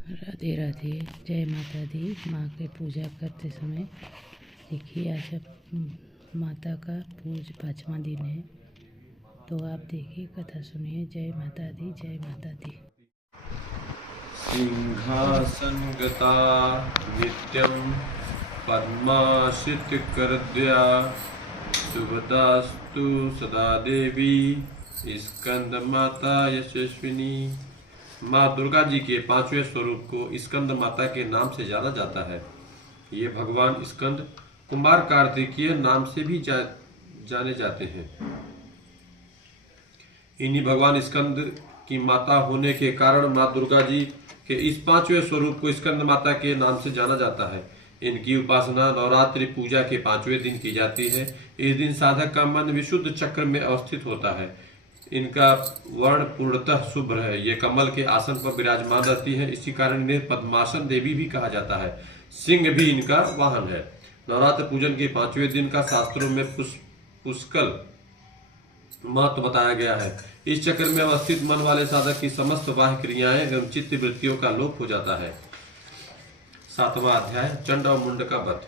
राधे राधे, जय माता दी। माँ के पूजा करते समय देखिए, आज अब माता का पूज 5वां दिन है, तो आप देखिए, कथा सुनिए। जय माता दी, जय माता दी। सिंहासनगता नित्यं पद्माश्रितकरद्वया शुभदास्तु सदा देवी स्कंद माता यशस्विनी। माँ दुर्गा जी के 5वें स्वरूप को स्कंद माता के नाम से जाना जाता है। ये भगवान स्कंद कुमार कार्तिकीय नाम से भी जाने जाते हैं। इन्हीं भगवान स्कंद की माता होने के कारण माँ दुर्गा जी के इस 5वें स्वरूप को स्कंद माता के नाम से जाना जाता है। इनकी उपासना नवरात्रि पूजा के 5वें दिन की जाती है। इस दिन साधक का मन विशुद्ध चक्र में अवस्थित होता है। इनका वर्ण पूर्णतः शुभ्र है। ये कमल के आसन पर विराजमान रहती है, इसी कारण इन्हें पद्मासन देवी भी कहा जाता है। सिंह भी इनका वाहन है। नवरात्र पूजन के 5वें दिन का शास्त्रों में पुष्कल महत्व बताया गया है। इस चक्र में अवस्थित मन वाले साधक की समस्त बाह्य क्रियाएं एवं चित्त वृत्तियों का लोप हो जाता है। 7वां अध्याय, चंड और मुंड का वध।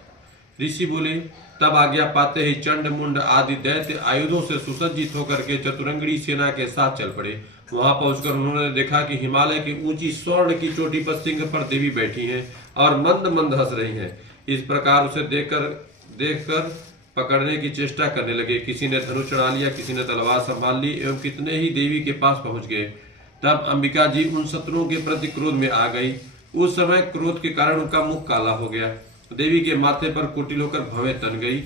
ऋषि बोले, तब आज्ञा पाते ही चंड मुंड आदि दैत्य आयुधों से सुसज्जित होकर के चतुरंगड़ी सेना के साथ चल पड़े। वहां पहुंचकर उन्होंने देखा कि हिमालय की ऊंची स्वर्ण की चोटी पर सिंह पर देवी बैठी हैं और मंद मंद हंस रही हैं। इस प्रकार उसे देखकर पकड़ने की चेष्टा करने लगे। किसी ने धनुष चढ़ा लिया, किसी ने तलवार संभाल ली एवं कितने ही देवी के पास पहुंच गए। तब अंबिका जी उन शत्रुओं के प्रति क्रोध में आ गई। उस समय क्रोध के कारण उनका मुख काला हो गया। देवी के माथे पर कुटिल होकर भवें तन गई।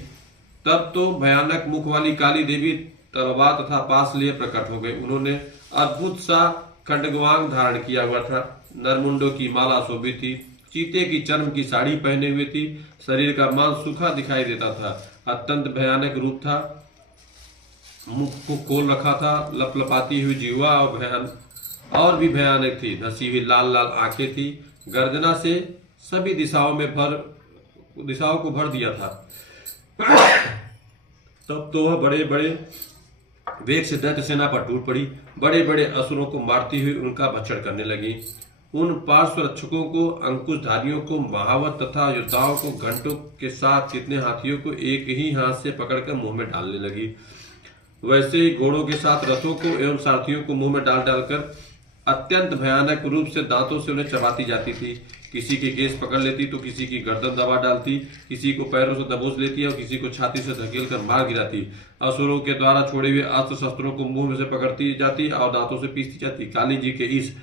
तब तो भयानक मुख वाली काली देवी तलवार तथा पास लिए प्रकट हो गई। उन्होंने अद्भुत सा खंडगवांग धारण किया हुआ था। नरमुंडों की माला शोभित थी। चीते की चर्म की साड़ी पहने हुए थी। शरीर का मांस सूखा दिखाई देता था। अत्यंत भयानक रूप था। मुख को खोल रखा था। लपलपाती हुई जीवा और भी भयानक थी। धसी हुई लाल लाल आंखें थी। गर्जना से सभी दिशाओं को भर दिया था। तब तो वह बड़े बड़े वेग से दैत्य सेना पर टूट पड़ी। बड़े बड़े असुरों को मारती हुई उनका भक्षण करने लगी। उन पार्श्व रक्षकों को, अंकुशधारियों को, महावत तथा योद्धाओं को, घंटों के साथ कितने हाथियों को एक ही हाथ से पकड़कर मुंह में डालने लगी। वैसे ही घोड़ों के साथ रथों को एवं सारथियों को मुंह में डाल डालकर अत्यंत भयानक रूप से दांतों से उन्हें चबाती जाती थी। किसी के केस पकड़ लेती तो किसी की गर्दन दबा डालती, किसी को पैरों से दबोच लेती और किसी को छाती से धकेल कर मार गिराती। असुरों के द्वारा छोड़े हुए अस्त्र शस्त्रों को मुंह में से पकड़ती जाती और दांतों से पीसती जाती। काली जी के इस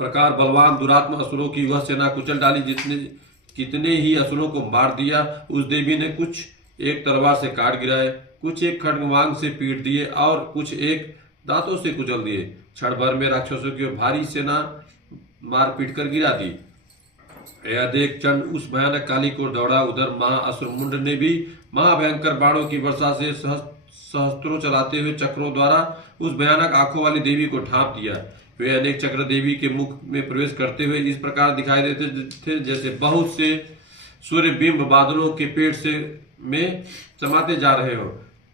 प्रकार बलवान दुरात्म असुरों की वह सेना कुचल डाली। कितने ही असुरों को मार दिया। उस देवी ने कुछ एक तलवार से काट गिराए, कुछ एक खड्गवांग से पीट दिए और कुछ एक दांतों से कुचल दिए। क्षण भर में राक्षसों की भारी सेना मार पीट कर गिरा दी। यह देख चंड उस भयानक काली को दौड़ा। उधर महाअसुर मुंड ने भी महाभयंकर बाणों की वर्षा से सहस्त्रों चलाते हुए चक्रों द्वारा उस भयानक आंखों वाली देवी को ढांप दिया। वे अनेक चक्र देवी के मुख में प्रवेश करते हुए इस प्रकार दिखाई देते थे जैसे बहुत से सूर्य बिंब बादलों के पेट से में समाते जा रहे हो।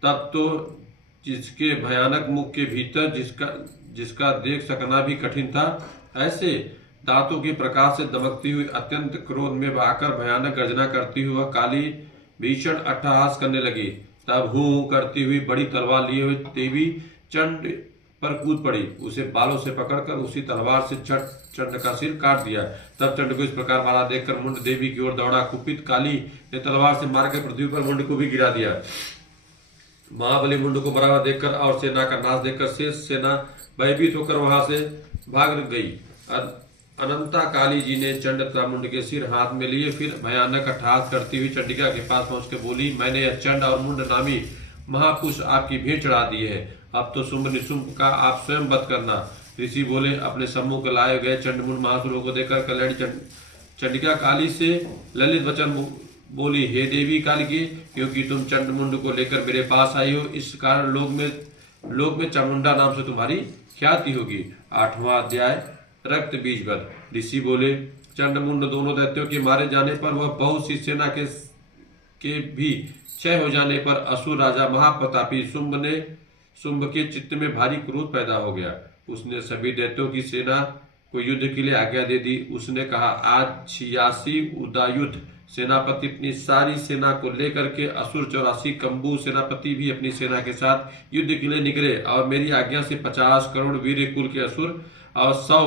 तब तो जिसके भयानक मुख के भीतर जिसका देख सकना भी कठिन था, ऐसे दांतों के प्रकाश से दमकती हुई अत्यंत क्रोध में आकर भयानक गर्जना करती हुई वह काली भीषण अट्टहास करने लगी। तब हूं करती हुई बड़ी तलवार लिए हुए देवी चंड पर कूद पड़ी। उसे बालों से पकड़कर उसी तलवार से चंड का सिर काट दिया। तब चंड को इस प्रकार मारा देखकर मुंड देवी की ओर दौड़ा। कुपित काली ने तलवार से मारकर पृथ्वी पर मुंड को भी गिरा दिया। महाबली मुंड को मरा हुआ देखकर और सेना का नाश देखकर शेष सेना भयभीत होकर वहां से भाग गई। अनंता काली जी ने चंड तथा मुंड के सिर हाथ में लिए। फिर भयानक अट्टहास करती हुई चंडिका के पास पहुंचकर बोली, मैंने यह चंड और मुंड नामी महापुरुष आपकी भेंट चढ़ा दी है। अब तो शुंभ निशुंभ का आप स्वयं वध करना। ऋषि बोले, अपने सम्मुख लाए गए चंड मुंड महासुरों को देखकर कल्याणी चंडिका काली से ललित वचन बोली, हे देवी कालिके, क्योंकि तुम चंड मुंड को लेकर मेरे पास आई हो, इस कारण लोक में चामुंडा नाम से तुम्हारी ख्याति होगी। 8वां अध्याय, रक्त बीज वध। ऋषि बोले, चंड मुंड दोनों दैत्यों के मारे जाने पर वह बहुत सी सेना के भी क्षय हो जाने पर असुर राजा महाप्रतापी शुंभ के चित्त में भारी क्रोध पैदा हो गया। उसने सभी दैत्यों की सेना को युद्ध के लिए आज्ञा दे दी। उसने कहा, आज 86 उदायुध सेनापति अपनी सारी सेना को लेकर के असुर 84 कम्बू सेनापति भी अपनी सेना के साथ युद्ध के लिए निकले और मेरी आज्ञा से 50 करोड़ वीर कुल के असुर और 100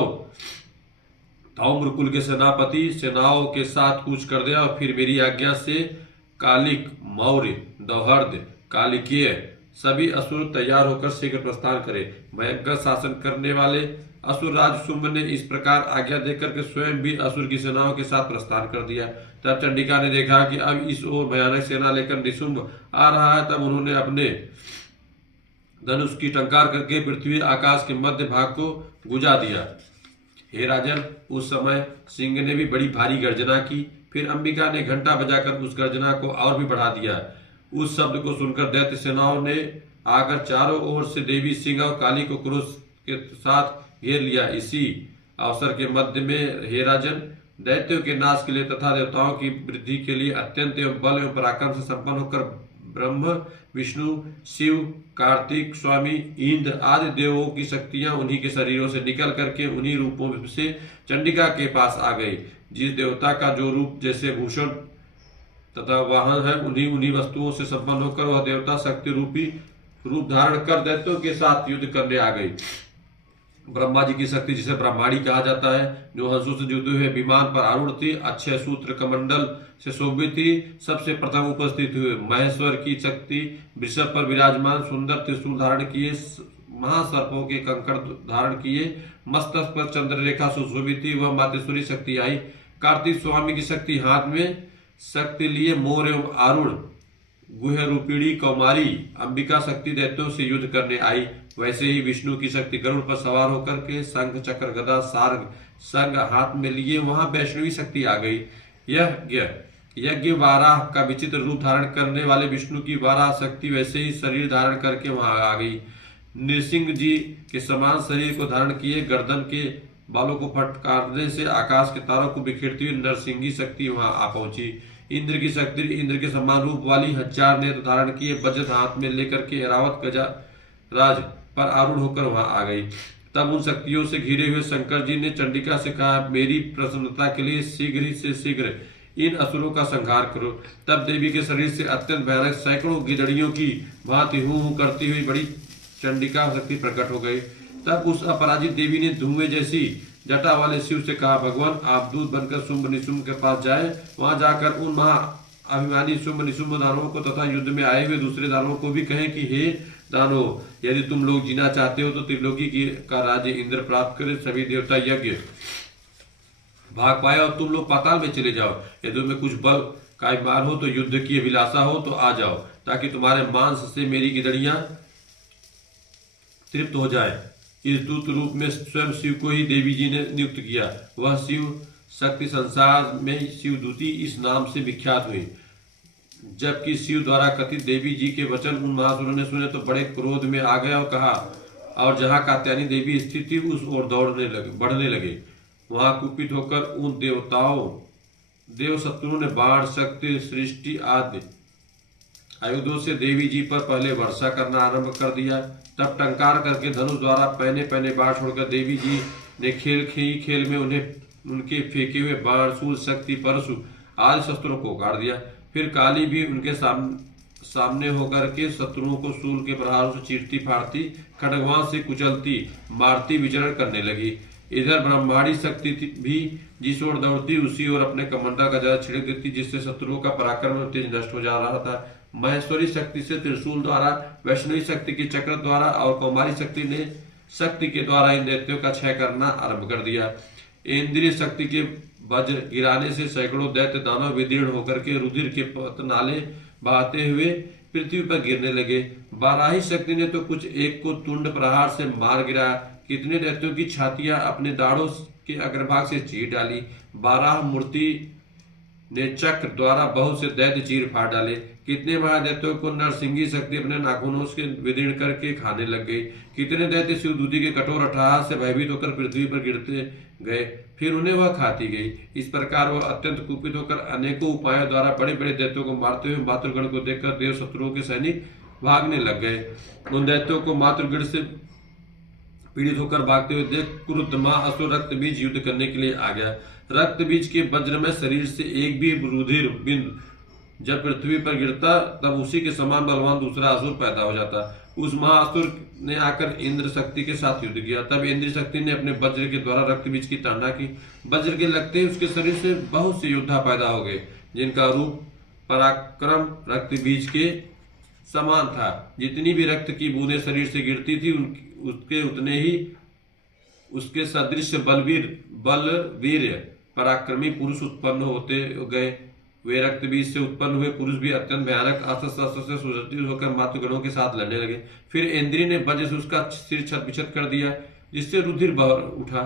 धौम्र कुल के सेनापति सेनाओं के साथ कूच कर दिया। और फिर मेरी आज्ञा से कालिक, मौर्य, दौहर्द, कालिकीय सभी असुर तैयार होकर शीघ्र प्रस्थान करे। भयंकर शासन करने वाले असुर राज शुंभ ने इस प्रकार आज्ञा देकर के स्वयं भी असुर की सेनाओं के साथ प्रस्थान कर दिया। तब चंडिका ने देखा कि अब इस ओर भयानक सेना लेकर निशुंभ आ रहा है। तब उन्होंने अपने धनुष की टंकार करके पृथ्वी आकाश के मध्य भाग को गुजा दिया। हे राजन, उस समय सिंह ने भी बड़ी भारी गर्जना की। फिर अंबिका ने घंटा बजाकर उस गर्जना को और भी बढ़ा दिया। उस शब्द को सुनकर दैत्य सेनाओं ने आकर चारों ओर से देवी सिंह और काली को क्रोध के साथ घेर लिया। इसी अवसर के मध्य में हे राजन, दैत्यों के नाश के लिए तथा देवताओं की वृद्धि के लिए अत्यंत एवं बल एवं पराक्रम से संपन्न होकर ब्रह्म, विष्णु, शिव, कार्तिक, स्वामी, इंद्र आदि देवों की शक्तियां उन्हीं के शरीरों से निकल करके उन्हीं रूपों से चंडिका के पास आ गई। जिस देवता का जो रूप जैसे भूषण तथा वाहन है, उन्हीं वस्तुओं से संपन्न होकर वह देवता शक्ति रूपी रूप धारण कर दैत्यों के साथ युद्ध करने आ गई। ब्रह्मा जी की शक्ति, जिसे ब्रह्माणी कहा जाता है, जो हंसों से जुड़े हुए विमान पर आरूढ़ थी, अक्षय सूत्र कमंडल से शोभित थी, सबसे प्रथम उपस्थित हुए। महेश्वर की शक्ति वृषभ पर विराजमान, सुंदर त्रिशूल धारण किए, महासर्पों के कंकड़ धारण किए, मस्तक पर चंद्ररेखा सुशोभित थी, वह मातेश्वरी शक्ति आई। कार्तिक स्वामी की शक्ति हाथ में शक्ति लिए मोर एवं आरूढ़ गुह रूपिणी कौमारी अंबिका शक्ति दैत्यों से युद्ध करने आई। वैसे ही विष्णु की शक्ति गरुड़ पर सवार होकर के शंख, चक्र, गदा, सार्ग संग हाथ में लिए वहां वैष्णवी शक्ति आ गई। यज्ञ वाराह का विचित्र रूप धारण करने वाले विष्णु की वाराह शक्ति वैसे ही शरीर धारण करके वहां आ गई। नृसिंह जी के समान शरीर को धारण किए, गर्दन के बालों को फटकारने से आकाश के तारों को बिखेरती हुई नरसिंही शक्ति वहां आ पहुंची। इंद्र की शक्ति इंद्र के समान रूप वाली 1000 नेत्र धारण किए, वज्र हाथ में लेकर के ऐरावत गजा राज पर आरूढ़ होकर वहां आ गई। तब उन शक्तियों से घिरे हुए शंकर जी ने चंडिका से कहा, मेरी प्रसन्नता के लिए शीघ्र ही से शीघ्र इन असुरों का संहार करो। तब देवी के शरीर से अत्यंत भयानक सैकड़ों गिदड़ियों की भांति हूं करती हुई बड़ी चंडिका शक्ति प्रकट हो गई। तब उस अपराजित देवी ने धुएं जैसी जटा वाले शिव से कहा, भगवान आप दूत बनकर शुंभ निशुंभ के पास जाए, वहां जाकर उन महा अभिमानी शुंभ निशुंभ दानवों को तथा युद्ध में आए हुए दूसरे दानवों को भी कहें कि हे दानव, यदि तुम लोग जीना चाहते हो तो त्रिलोकी का राज्य इंद्र प्राप्त करे, सभी देवता यज्ञ भाग पाए और तुम लोग पाताल में चले जाओ। यदि तुम्हें कुछ बल का मार हो तो युद्ध की अभिलाषा हो तो आ जाओ, ताकि तुम्हारे मांस से मेरी गिदड़ियां तृप्त हो जाए। इस दूत रूप में स्वयं शिव को ही देवी जी ने नियुक्त किया। वह शिव शक्ति संसार में शिवदूती इस नाम से विख्यात हुई। जबकि शिव द्वारा कथित देवी जी के वचन उन महासुरों ने सुने तो बड़े क्रोध में आ गया और कहा, और जहाँ कात्यायनी देवी स्थित थी उस ओर बढ़ने लगे। वहां कुपित होकर उन देव शत्रुओं ने बाण, शक्ति, सृष्टि आदि आयुधों से देवी जी पर पहले वर्षा करना आरंभ कर दिया। तब टंकार करके धनुष द्वारा पहने बाण छोड़कर देवी जी ने खेल में उनके फेंके हुए बाण, शूल, शक्ति, परशु आदि शस्त्रों को काट दिया। फिर काली भी उनके सामने होकर के शत्रुओं को शूल के प्रहारों से चीरती फाड़ती, खड्गवां से कुचलती, मारती, विचरण करने लगी। इधर ब्रह्माणी शक्ति भी जिस ओर दौड़ती उसी ओर अपने कमंडल का जरा छिड़क देती, जिससे शत्रुओं का पराक्रम तेज नष्ट हो जा रहा था। महेश्वरी शक्ति से त्रिशूल द्वारा, वैष्णवी शक्ति के चक्र द्वारा और कौमारी शक्ति के द्वारा इन दैत्यों का क्षय करना आरंभ कर दिया। इंद्रिय शक्ति के वज्र गिराने से सैकड़ों दैत्य दानव विदीर्ण होकर के रुधिर के पतनाले बहाते हुए पृथ्वी पर गिरने लगे। बाराही शक्ति ने तो कुछ एक को तुंड प्रहार से मार गिराया, कितने दैत्यों की छातियां अपने दाढ़ों के अग्रभाग से चीर डाली। बाराह मूर्ति ने चक्र द्वारा बहुत से दैत्य चीर फाड़ डाले। कितने महादैत्यों को नरसिंही शक्ति अपने नाखूनों से विदीर्ण करके खाने लग गई। कितने दैत्य शिवदूती के कठोर अट्टहास से भयभीत होकर पृथ्वी पर गिरते गए, फिर उन्हें वह खाती गई। इस प्रकार वह अत्यंत कुपित होकर अनेकों उपायों द्वारा बड़े बड़े दैत्यों को मारते हुए मातृगण को देखकर देव शत्रुओं के सैनिक भागने लग गए। उन दैत्यों को मातृगण से पीड़ित होकर भागते हुए देख क्रुद्ध महाअसुर रक्त बीज युद्ध करने के लिए आ गया। रक्त बीज के वज्र में शरीर से एक भी रुधिर बिंदु जब पृथ्वी पर गिरता तब उसी के समान बलवान दूसरा असुर पैदा हो जाता। उस महाअसुर ने आकर इंद्र शक्ति के साथ युद्ध किया। तब इंद्र शक्ति ने अपने वज्र के द्वारा रक्त बीज की ताड़ना की। वज्र के लगते ही उसके शरीर से बहुत से योद्धा पैदा हो गए, जिनका रूप पराक्रम रक्त बीज के समान था। जितनी भी रक्त की बूंदें शरीर से गिरती थी उसके उतने ही उसके सदृश बलवीर पराक्रमी पुरुष उत्पन्न होते गए। वे रक्त बीज से उत्पन्न हुए पुरुष भी अत्यंत भयानक अस्त्र से सुसज्जित होकर मातृगणों के साथ लड़ने लगे। फिर इंद्री ने वज्र से उसका सिर छत बिछत कर दिया, जिससे रुधिर बह उठा।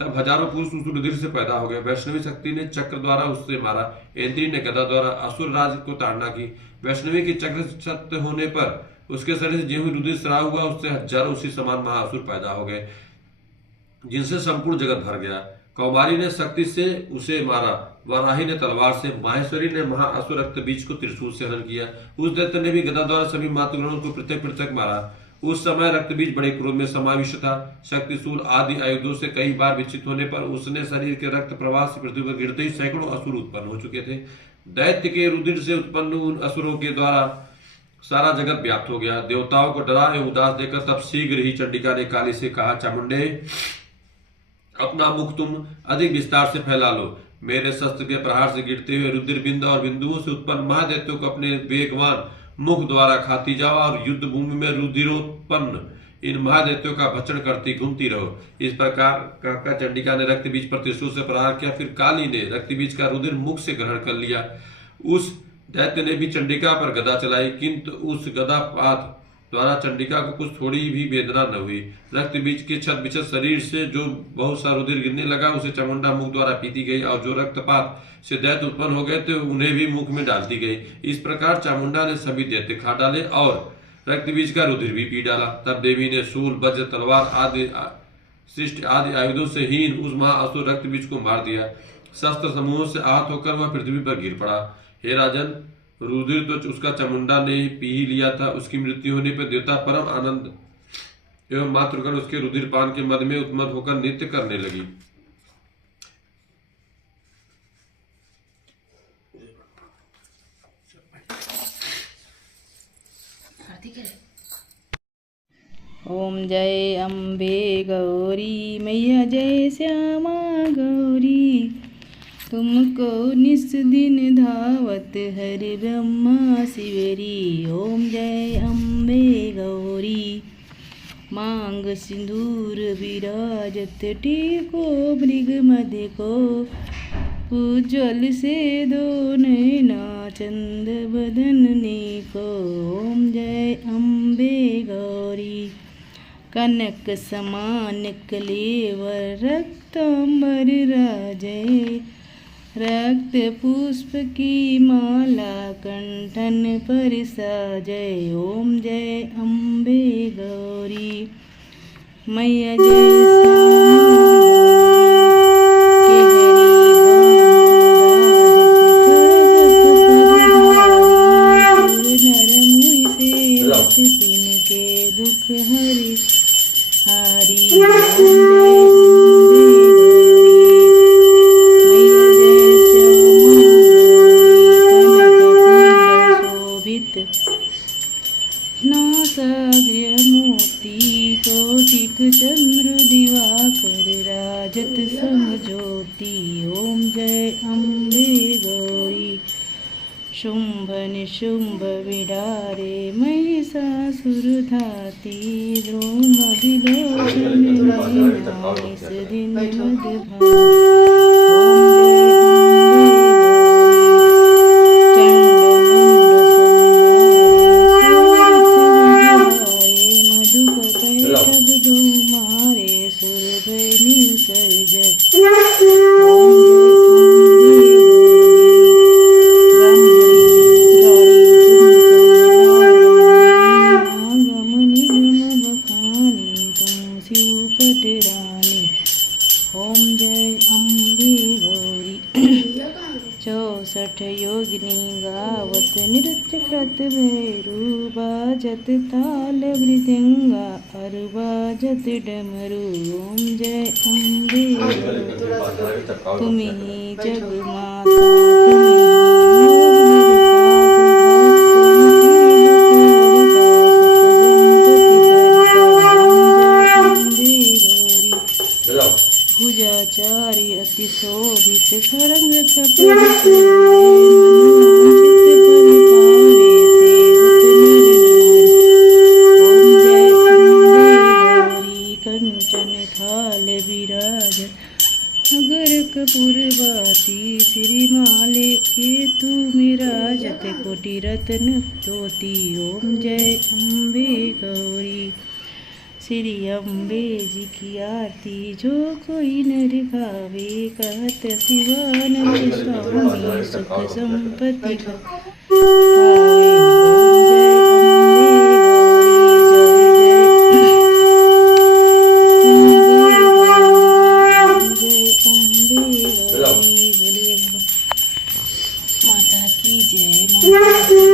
तब हजारों पुरुष उस रुधिर से पैदा हो गए। वैष्णवी शक्ति ने चक्र द्वारा उससे मारा। इंद्री ने गदा द्वारा असुर राज को ताड़ना की। वैष्णवी के चक्र छत होने पर उसके शरीर से ज्यों रुधिर स्राव हुआ, उससे हजारों उसी समान महाअसुर पैदा हो गए, जिनसे संपूर्ण जगत भर गया। कौमारी ने शक्ति से उसे मारा। वराही ने तलवार से, माहेश्वरी ने महाअसुर रक्त बीज को त्रिशूल से हनन किया। उस दैत्य ने भी गदा द्वारा सभी मातृगणों को पृथक पृथक मारा। उस समय रक्त बीज बड़े क्रोध में समाविष्ट था। शक्तिशूल आदि आयुधों से कई बार विचलित होने पर उसने शरीर के रक्त प्रवाह से पृथ्वी पर गिरते ही सैकड़ों असुर उत्पन्न हो चुके थे। दैत्य के रुधिर से उत्पन्न उन असुरों के द्वारा सारा जगत व्याप्त हो गया। देवताओं को डरा एवं उदास देखकर तब शीघ्र ही चंडिका ने काली से कहा, चामुंडे, अपना मुख तुम अधिक विस्तार से फैला लो। मेरे शस्त्र के प्रहार से गिरते हुए रुधिर बिंदु और बिंदुओं से उत्पन्न महादैत्यों को अपने वेगवान मुख द्वारा खाती जाओ और युद्ध भूमि में रुधिरोत्पन्न इन महादैत्यों का भक्षण करती घूमती रहो। इस प्रकार कहकर चंडिका ने रक्त बीज पर त्रिशूल से प्रहार किया। फिर काली ने रक्त बीज का रुधिर मुख से ग्रहण कर लिया। उस दैत्य ने भी चंडिका पर गदा चलाई, किंतु उस गदापात द्वारा चंडिका को कुछ थोड़ी भी वेदना न हुई। रक्त बीज के छत बिछत शरीर से जो बहुत सा रुधिर गिरने लगा, उसे चामुंडा मुख द्वारा पीती गई, और जो रक्तपात से दैत्य उत्पन्न हो गए थे उन्हें भी मुख में डालती गई। इस प्रकार चामुंडा ने सभी दैत्य खा डाले और रक्त बीज का रुधिर भी पी डाला। तब देवी ने शूल, वज्र, तलवार आदि शिष्ट आदि आयुधों से हीन उस महाअसुर रक्त बीज को मार दिया। शस्त्र समूहों से आहत होकर वह पृथ्वी पर गिर पड़ा। हे राजन, रुधिर तो उसका चामुंडा ने पी ही लिया था। उसकी मृत्यु होने पर देवता परम आनंद एवं मातृगण उसके रुधिर पान के मद में उन्मत्त होकर नृत्य करने लगी। ओम जय अम्बे गौरी मैया, जय श्यामा गौरी, तुमको निस दिन धावत हरि ब्रह्मा शिवरी। ओम जय अम्बे गौरी, मांग सिंदूर विराजत टीको मृग मध्य को, उज्ज्वल से दो नैना चंद बदन को। ओम जय अम्बे गौरी, कनक समान कलेवर रक्तांबर राजय, रक्त पुष्प की माला कंठन पर साजय। ओम जय अम्बे गौरी मैया, जय तिनके दुख हरि हारी। नासाग्र्यमूर्ति कोटिक चंद्र दिवाकर राजत समज्योति। ओम जय अम्बे गौरी, शुंभ निशुंभ विडारे महिषासुर धाती, द्रोमविलोचन महिष दिन मदभाति। 61 योगिनी गावत नृत्य कृत भैरू बाजत ताल मृदंगा अरु बाजत डमरू ओम जय अम्बे तुम्ही जग माता भुजाचारी अति शोभित खरंग कपड़ कंचन थाल विराज अगर कपूर बाती श्री माले के तू मिराजत कोटि रत्न तोती ओम जय अम्बे गौरी श्री अम्बे जी की आरती जो कोई नर गावे कहत शिवानंद स्वामी सुख संपत्ति माता की जय माता